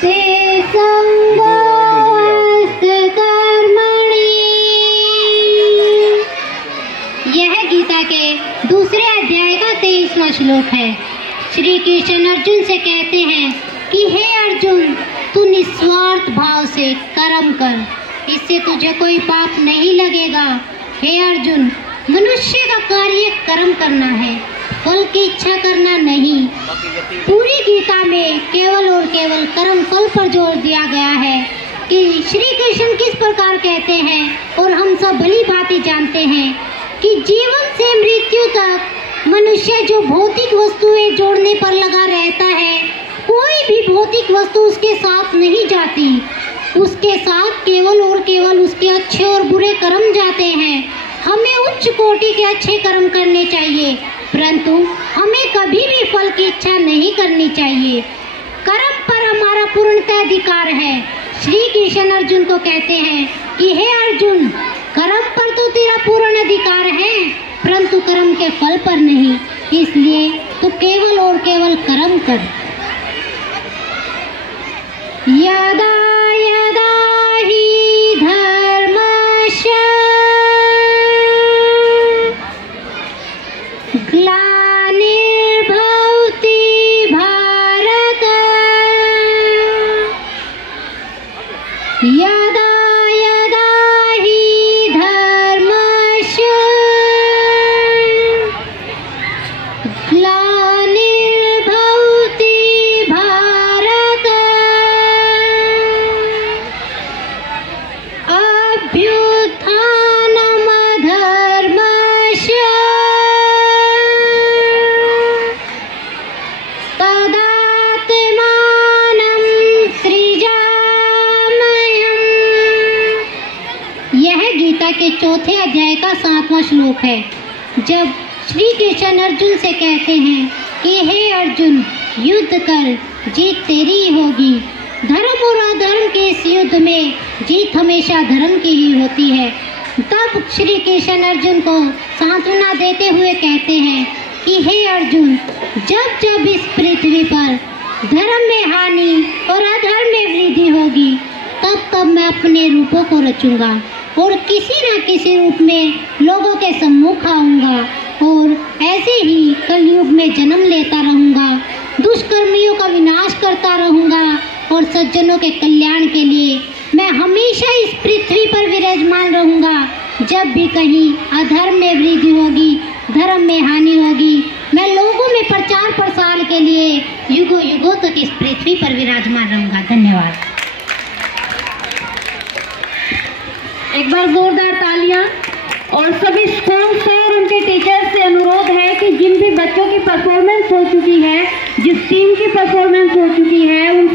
ते संगोऽस्तकर्मणि। यह गीता के दूसरे अध्याय का 23वां श्लोक है। श्री कृष्ण अर्जुन से कहते हैं कि हे अर्जुन, तू निस्वार्थ भाव से कर्म कर, इससे तुझे कोई पाप नहीं लगेगा। हे अर्जुन, मनुष्य का कार्य कर्म करना है, फल की इच्छा करना नहीं। पूरी गीता में केवल और केवल कर्म फल पर जोर दिया गया है कि श्री कृष्ण किस प्रकार कहते हैं, और हम सब भली भांति जानते हैं कि जीवन से मृत्यु तक मनुष्य जो भौतिक वस्तुएं जोड़ने पर लगा रहता है, कोई भी भौतिक वस्तु उसके साथ नहीं जाती। उसके साथ केवल और केवल उसके अच्छे और बुरे कर्म जाते हैं। हमें उच्च कोटि के अच्छे कर्म करने चाहिए, परंतु हमें कभी भी फल की इच्छा नहीं करनी चाहिए। कर्म पर हमारा पूर्णतः अधिकार है। श्री कृष्ण अर्जुन को कहते हैं कि हे अर्जुन, कर्म पर तो तेरा पूर्ण अधिकार है, परंतु कर्म के फल पर नहीं। इसलिए तू केवल और केवल कर्म कर। यदा यदा हि धर्मस्य ग्लानिर्भवति भारत, यदा यदा हि धर्मस्य ग्लानिर्भवति भारत, अभ्युत्थानमधर्मस्य तदात्मानं सृजाम्यहम्। यह गीता के चौथे अध्याय का 7वां श्लोक है। जब श्री कृष्ण अर्जुन से कहते हैं कि हे अर्जुन, युद्ध कर, जीत तेरी ही होगी। धर्म और अधर्म के इस युद्ध में जीत हमेशा धर्म की ही होती है। तब श्री कृष्ण अर्जुन को सांत्वना देते हुए कहते हैं कि हे अर्जुन, जब जब इस पृथ्वी पर धर्म में हानि और अधर्म में वृद्धि होगी, तब तब मैं अपने रूपों को रचूंगा और किसी न किसी रूप में लोगों के सम्मुख आऊंगा, और ऐसे ही कलयुग में जन्म लेता रहूंगा, दुष्कर्मियों का विनाश करता रहूंगा, और सज्जनों के कल्याण के लिए मैं हमेशा इस पृथ्वी पर विराजमान रहूंगा। जब भी कहीं अधर्म में वृद्धि होगी, धर्म में हानि होगी, मैं लोगों में प्रचार प्रसार के लिए युगों युगों तक इस पृथ्वी पर विराजमान रहूंगा। धन्यवाद। एक बार जोरदार तालियां। और सभी स्कूल से और उनके टीचर्स से अनुरोध है कि जिन भी बच्चों की परफॉर्मेंस हो चुकी है, जिस टीम की परफॉर्मेंस हो चुकी है, उन